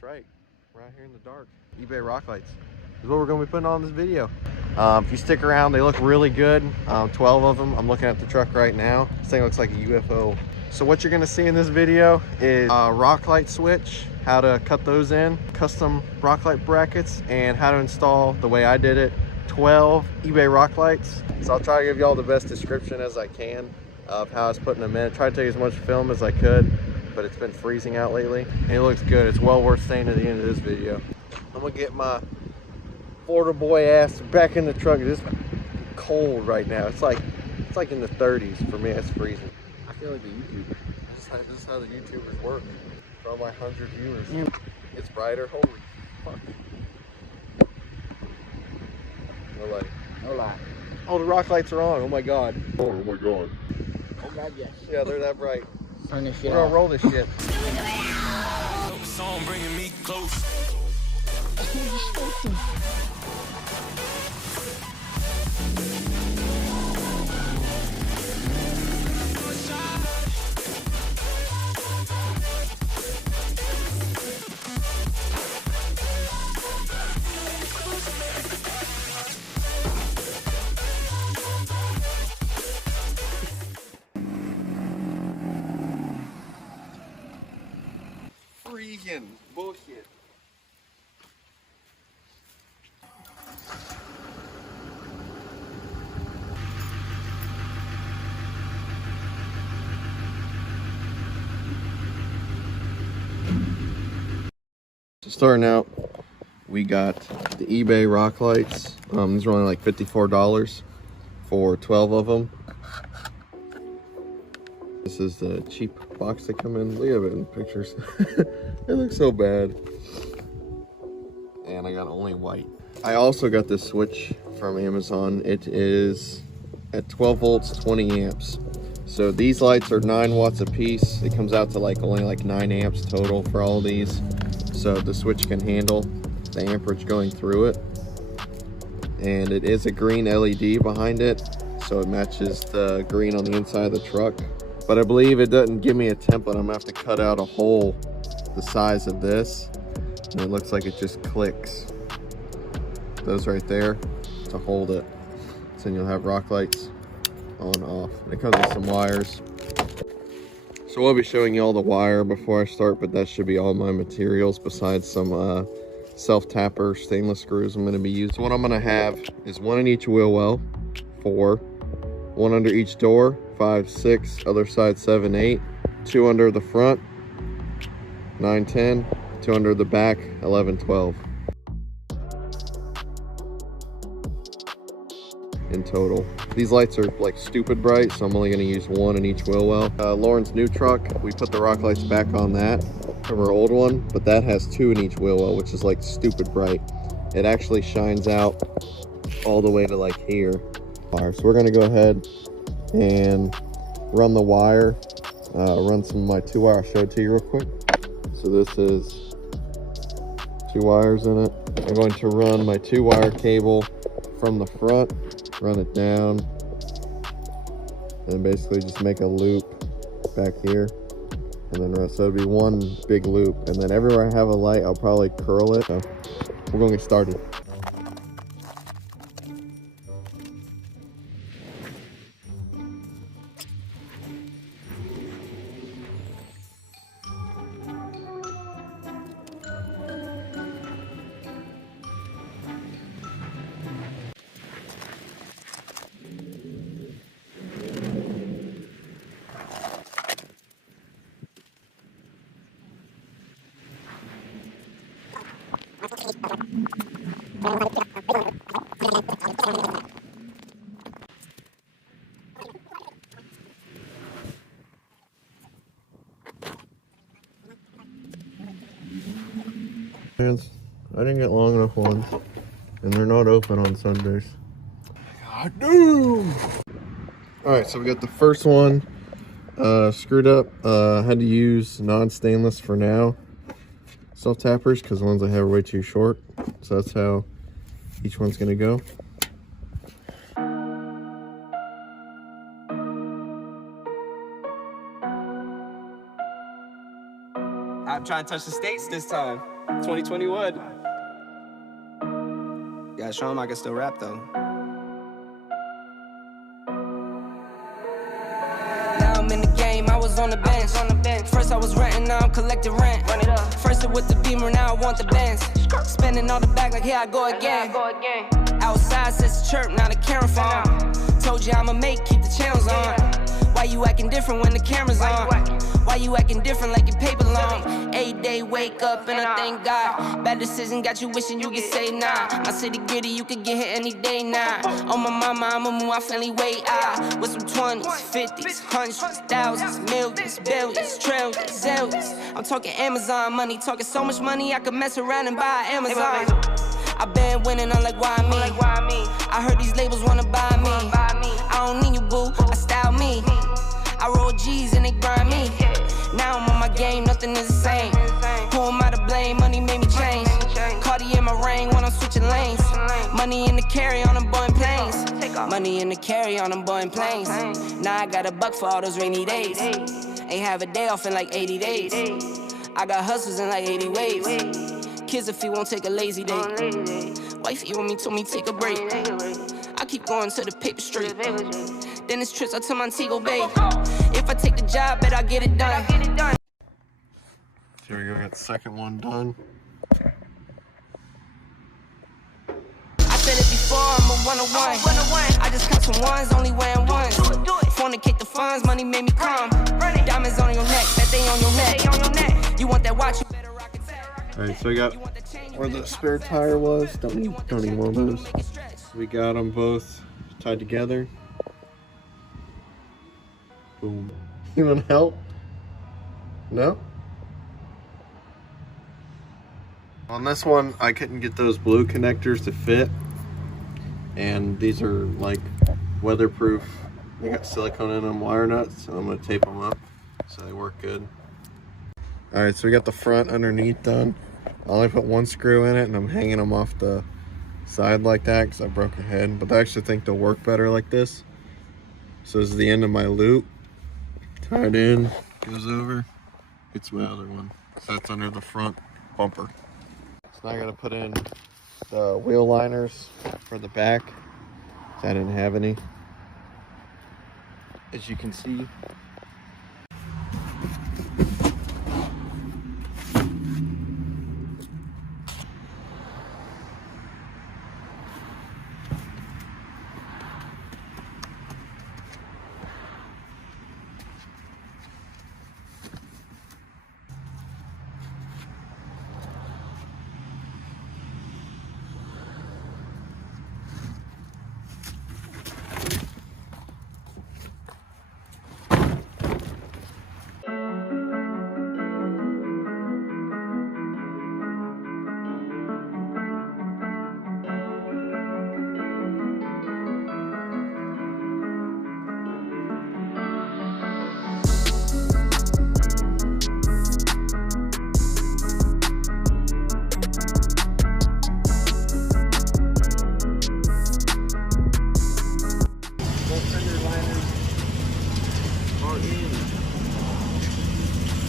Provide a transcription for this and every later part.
That's right. We're out here in the dark. eBay rock lights is what we're going to be putting on this video. If you stick around, they look really good. 12 of them. I'm looking at the truck right now. This thing looks like a UFO. So what you're going to see in this video is a rock light switch, how to cut those in, custom rock light brackets, and how to install the way I did it, 12 eBay rock lights. So I'll try to give you all the best description as I can of how I was putting them in. Try to take as much film as I could, but it's been freezing out lately and it looks good. It's well worth staying to the end of this video. I'm gonna get my Florida boy ass back in the truck. It's cold right now. It's like in the 30s for me. It's freezing. I feel like a YouTuber. This is how the YouTubers work. For all my 100 viewers, it's brighter. Holy fuck! No light. No light. Oh, the rock lights are on. Oh my god. Oh my god. Oh god, yes. Yeah, they're that bright. Turn this shit We're gonna off. roll this shit. Song bringing me close. Freaking bullshit. Starting out, we got the eBay rock lights. These are only like $54 for 12 of them. This is the cheap box they come in. Look at it in pictures. It looks so bad. And I got only white. I also got this switch from Amazon. It is at 12 volts, 20 amps. So these lights are 9 watts a piece. It comes out to only 9 amps total for all these. So the switch can handle the amperage going through it. And it is a green LED behind it, so it matches the green on the inside of the truck. But I believe it doesn't give me a template. I'm gonna have to cut out a hole the size of this. And it looks like it just clicks those right there to hold it. So then you'll have rock lights on, off. And it comes with some wires. So I'll be showing you all the wire before I start, but that should be all my materials besides some self-tapper stainless screws I'm going to be using. So what I'm going to have is 1 in each wheel well, 4, 1 under each door, 5, 6, other side 7, 8, 2 under the front, 9, 10, 2 under the back, 11, 12. In total. These lights are like stupid bright, so I'm only going to use 1 in each wheel well. Lauren's new truck, we put the rock lights back on that from her old one, but that has 2 in each wheel well, which is like stupid bright. It actually shines out all the way to like here. So we're going to go ahead and run the wire, run some of my 2-wire. I'll show it to you real quick. So this is 2 wires in it. I'm going to run my 2-wire cable from the front, run it down, and basically just make a loop back here, and then so it'll be one big loop. And then everywhere I have a light, I'll probably curl it. So we're gonna get started. I didn't get long enough ones, and they're not open on Sundays. God, no! Alright, so we got the first one screwed up. I had to use non-stainless for now self-tappers because the ones I have are way too short. So that's how each one's going to go. I'm trying to touch the States this time. 2021. Gotta show him I can still rap though. Now I'm in the game, I was on the bench. First I was renting, now I'm collecting rent. First it with the Beamer, now I want the Benz. Spending all the bag like here I go again. Outside says chirp, now the camera phone. Told you I'ma keep the channels on. Why you acting different when the camera's on? Why you acting different like your paper long? 8 day wake up and I thank God. Bad decision got you wishing you could say nah. My city gritty, you could get hit any day now. On my mama, I'ma move my family way out. With some 20s, 50s, hundreds, thousands, millions, billions, trillions, zillions. I'm talking Amazon money, talking so much money I could mess around and buy Amazon. I been winning, I'm like, why me? I heard these labels wanna buy me. I don't need you, boo, I style me. I roll G's and they grind me. Now I'm on my game, nothing is the same. Who am I to blame? Money made me change. Cardi in my ring when I'm switching lanes. Money in the carry on them Boeing planes. Money in the carry on them Boeing planes. Now I got $1 for all those rainy days. Ain't have a day off in like 80 days. I got hustles in like 80 ways. Kids if he won't take a lazy day. Wifey on me told me take a break. I keep going to the paper straight. Then it's trips out to Montego Bay. If I take the job, bet I get it done. Here we go, got the second one done. I said it before, I'm a 101. I just caught some ones, only wearing ones. Fornicate the funds, money made me calm. Diamonds on your neck, bet they on your neck. You want that watch, you better rock it. Alright, so we got where the spare tire was. Don't need one of those. We got them both tied together. Boom. You want help? No? On this one, I couldn't get those blue connectors to fit. And these are like weatherproof. They got silicone in them, wire nuts, so I'm gonna tape them up so they work good. Alright, so we got the front underneath done. I only put one screw in it and I'm hanging them off the side like that because I broke a head. But I actually think they'll work better like this. So this is the end of my loop. Tied in, goes over, hits my other one. So that's under the front bumper. So now I gotta put in the wheel liners for the back. I didn't have any. As you can see.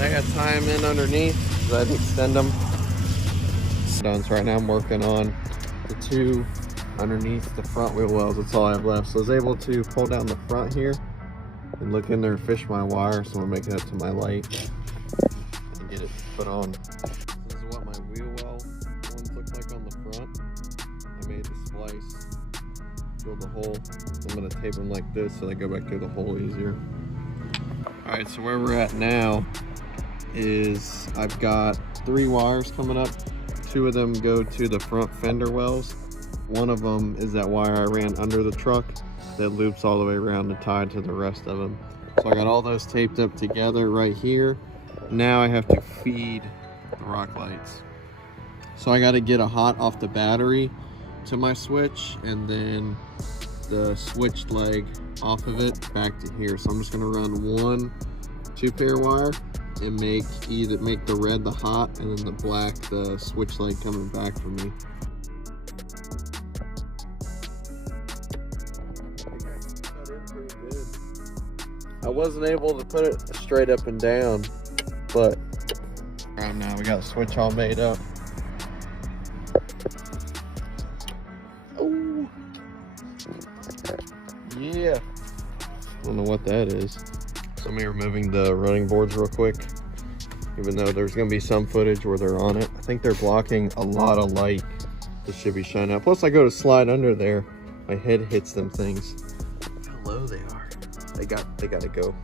I got to tie them in underneath because I had to extend them. Done. So right now I'm working on the two underneath the front wheel wells. That's all I have left. So I was able to pull down the front here and look in there and fish my wire. So I'm making it up to my light and get it put on. This is what my wheel well ones look like on the front. I made the splice, drilled the hole. I'm going to tape them like this so they go back through the hole easier. Alright, so where we're at now is I've got 3 wires coming up. 2 of them go to the front fender wells. One of them is that wire I ran under the truck that loops all the way around and tied to the rest of them. So I got all those taped up together right here. Now I have to feed the rock lights. So I got to get a hot off the battery to my switch and then the switch leg off of it back to here. So I'm just going to run 1 2-pair wire and make the red the hot and then the black the switch leg coming back for me. I wasn't able to put it straight up and down, but right now we got the switch all made up. Yeah. I don't know what that is. So me removing the running boards real quick. Even though there's gonna be some footage where they're on it. I think they're blocking a lot of light that should be shining out. Plus I go to slide under there, my head hits them things. How low they are. They gotta go.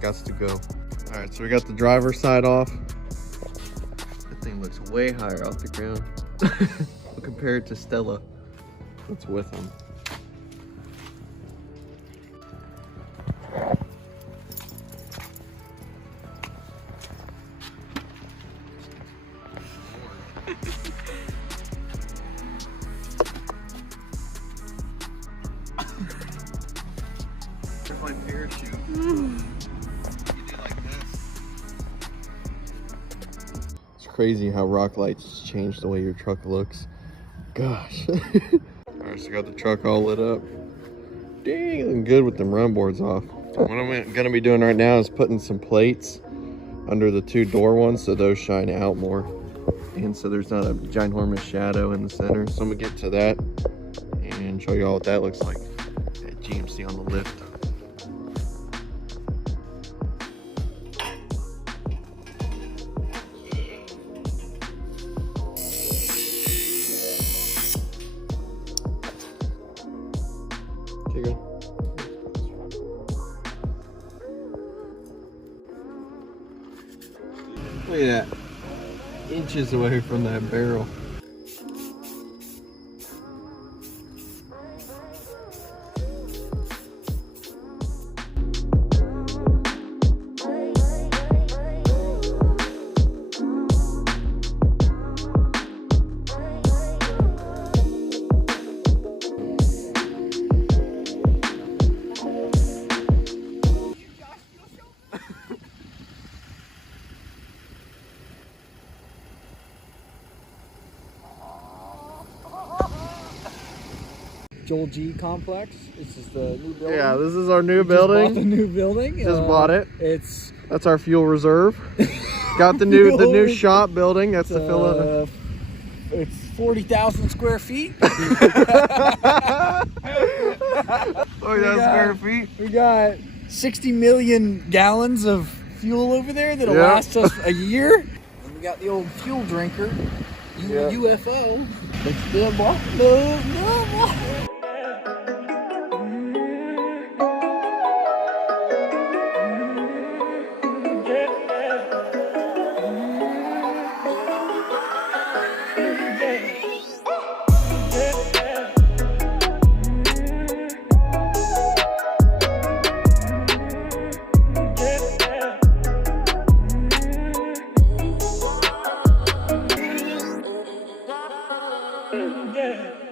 Gots to go. All right, so we got the driver's side off. That thing looks way higher off the ground. Compared to Stella, that's with them. There's my parachute. You do like this. It's crazy how rock lights change the way your truck looks. Gosh. Alright, so got the truck all lit up. Dang, looking good with them run boards off. What I'm gonna be doing right now is putting some plates under the two door ones so those shine out more. And so there's not a ginormous shadow in the center. So I'm gonna get to that and show you all what that looks like at GMC on the lift. Okay, good. Look at that. Inches away from that barrel. Joel G complex. This is the new building. Yeah, this is our new We building. Just bought the new building. Just bought it. That's our fuel reserve. Got the new shop building. That's the fill it. It's 40,000 square feet. 40,000 square feet. We got 60 million gallons of fuel over there that'll Yep. last us a year. And we got the old fuel drinker, Yep. UFO. It's the no. Yeah.